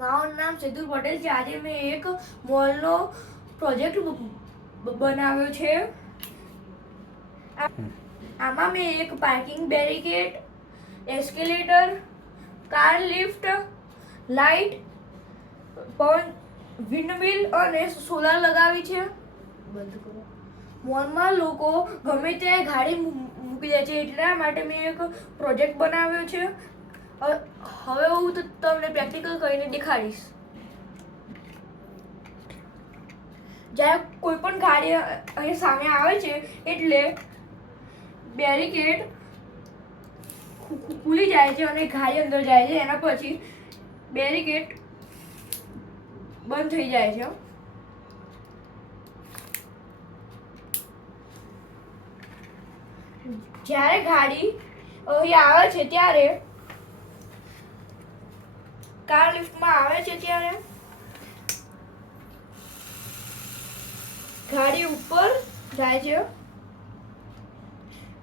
મારું નામ સેતુ પટેલ છે. આજે મેં એક મોલનો પ્રોજેક્ટ બનાવ્યો છે. આમાં મેં એક parking barricade, escalator, car lift, light, windmill અને સોલાર લગાવી છે. બંધ કરો. મોલમાં લોકો ગમે ત્યાં ગાડી મૂકી જાય છે, એટલા માટે મેં એક પ્રોજેક્ટ બનાવ્યો છે. હવે હું તમને પ્રેક્ટિકલ કરીને દેખાડીશ. જ્યારે કોઈ પણ ગાડી અહીં સામે આવે છે એટલે બેરિકેડ ખુલી જાય છે અને ગાડી અંદર જાય છે. એના પછી બેરિકેડ બંધ થઈ જાય છે. જ્યારે ગાડી અહીં આવે છે ત્યારે કાર લિફ્ટમાં આવે છે ત્યારે ગાડી ઉપર જાય છે,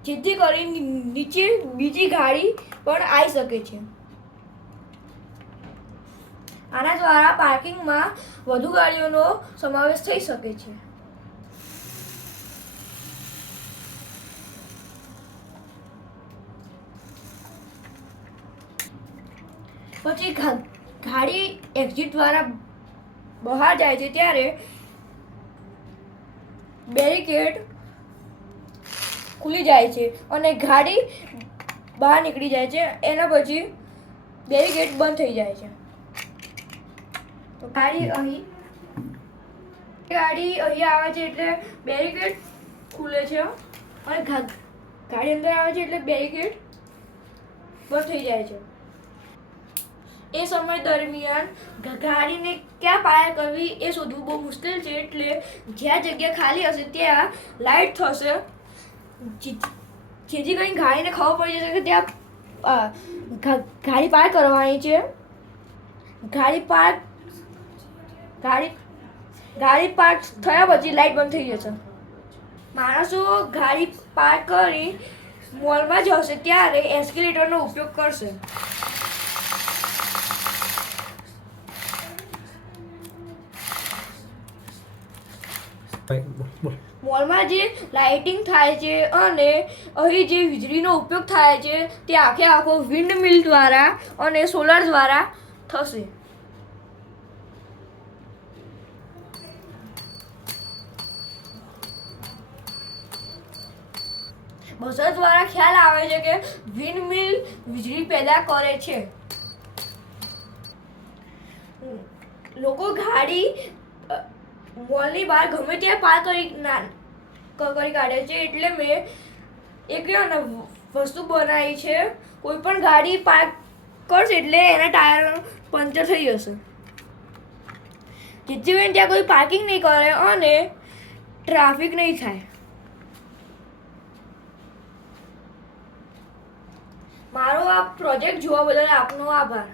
જેથી કરીને નીચે બીજી ગાડી પણ આવી શકે છે. આના દ્વારા પાર્કિંગમાં વધુ ગાડીઓનો સમાવેશ થઈ શકે છે. પછી ગાડી એક્ઝિટ દ્વારા બહાર જાય છે ત્યારે બેરિકેડ ખુલી જાય છે અને ગાડી બહાર નીકળી જાય છે. એના પછી બેરિકેડ બંધ થઈ જાય છે. તો ગાડી અહીં આવે છે એટલે બેરિકેડ ખુલે છે અને ગાડી અંદર આવે છે એટલે બેરિકેડ બંધ થઈ જાય છે. એ સમય દરમિયાન ગાડીને ક્યાં પાર્ક કરવી એ શોધવું બહુ મુશ્કેલ છે, એટલે જ્યાં જગ્યા ખાલી હશે ત્યાં લાઇટ થશે, જેથી કરીને ગાડીને ખબર પડી જશે કે ત્યાં ગાડી પાર્ક કરવાની છે. ગાડી પાર્ક થયા પછી લાઇટ બંધ થઈ જશે. માણસો ગાડી પાર્ક કરી મોલમાં જશે ત્યારે એસ્કેલેટરનો ઉપયોગ કરશે. મોલમાં જે લાઇટિંગ થાય છે અને અહીં જે વીજળીનો ઉપયોગ થાય છે તે આખો વિન્ડમિલ દ્વારા અને સોલાર દ્વારા થશે. બઝર દ્વારા ખ્યાલ આવે છે કે વિન્ડમિલ વીજળી પેદા કરે છે. લોકો ગાડી મોલની બહાર ગમે ત્યાં પાર્ક કરી કાઢે છે, એટલે મેં એક વસ્તુ બનાવી છે. કોઈ પણ ગાડી પાર્ક કરશે એટલે એના ટાયર પંચર થઈ જશે, જેથી કરીને ત્યાં કોઈ પાર્કિંગ નહીં કરે અને ટ્રાફિક નહીં થાય. મારો આ પ્રોજેક્ટ જોવા બદલ આપનો આભાર.